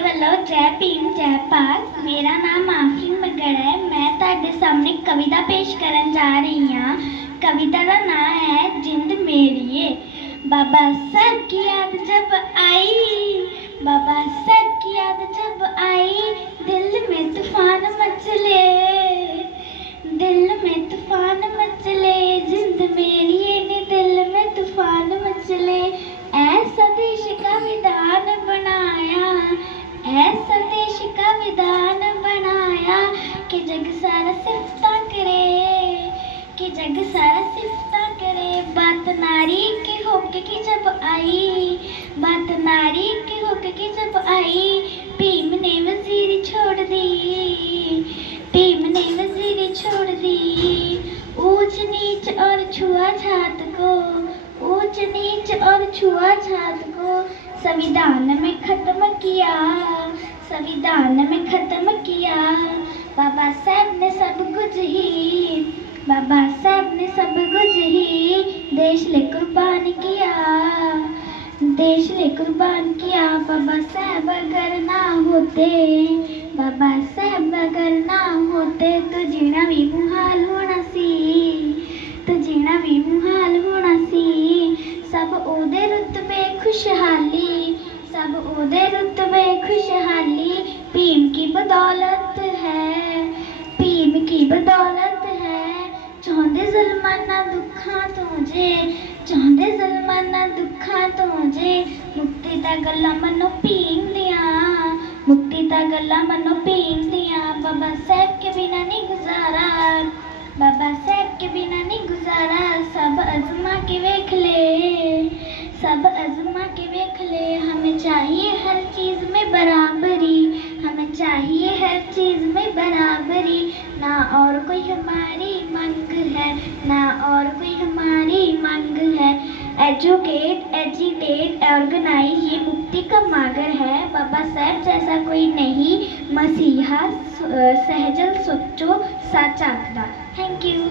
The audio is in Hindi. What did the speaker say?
ਵੱਲੋਂ ਜੈ ਭੀਮ, ਜੈ ਪਾਕ ਮੇਰਾ ਨਾਮ ਆਫਰੀਨ ਮਗੜ ਹੈ। ਮੈਂ ਤੁਹਾਡੇ ਸਾਹਮਣੇ ਕਵਿਤਾ ਪੇਸ਼ ਕਰਨ ਜਾ ਰਹੀ ਹਾਂ। ਕਵਿਤਾ ਦਾ ਨਾਮ ਹੈ ਜਿੰਦ ਮੇਰੀਏ। ਬਾਬਾ ਸਰ ਕੀ ਯਾਦ ਜਬ ਆਈ? ऐसा देश का विधान बनाया कि जग सारा सिफता करे, कि जग सारा सिफता करे। बात नारी के होके की जब आई, बात नारी के होके की जब आई, भीम ने वजीरी छोड़ दी, भीम ने वजीरी छोड़ दी। ऊंच नीच और छुआ छात को, ऊंच नीच और छुआ छात को, संविधान में खत्म कुछ ही बाबा साहब ने सब कुछ ही देश ले कुर्बान किया, देश ले कुर्बान किया। बाबा साहब अगर ना होते, बाबा साहब अगर ना होते तो जीना भी मुहाल होना सी। तो जीना भी मुहाल होना सी। सब ओदे रुत में खुशहाली, सब ओदे रुत में खुशहाली। भीम की बदौलत की बदौलत है ਚਾਹੁੰਦੇ ਜ਼ਲਮਾਨਾ ਦੁੱਖਾਂ ਤੋਂ ਜੇ ਚਾਹੁੰਦੇ ਜ਼ਲਮਾਨਾ ਦੁੱਖਾਂ ਤੋਂ ਜੇ ਮੁਕਤੀ ਦਾ ਗੱਲਾਂ ਮਨੋਂ ਭੀਮ ਦੀਆਂ ਮੁਕਤੀ ਦਾ ਗੱਲਾਂ ਮਨੋਂ ਭੀਮ ਦੀਆਂ ਬਾਬਾ ਸਾਹਿਬ ਕੇ ਬਿਨਾ ਨਹੀਂ ਗੁਜ਼ਾਰਾ बाबा साहब के बिना नहीं गुजारा सब अजमा के देख ले सब अजमा के देख ले हमें चाहिए हर चीज में बराबरी हमें चाहिए हर चीज में बराबरी ना और कोई हमारी मंग है, ना और कोई हमारी मंग है। एजुकेट एजिटेट ऑर्गेनाइज ये मुक्ति का मागर है। बाबा साहब जैसा कोई नहीं, मसीहा सहजल, सोचो, साचा थैंक यू.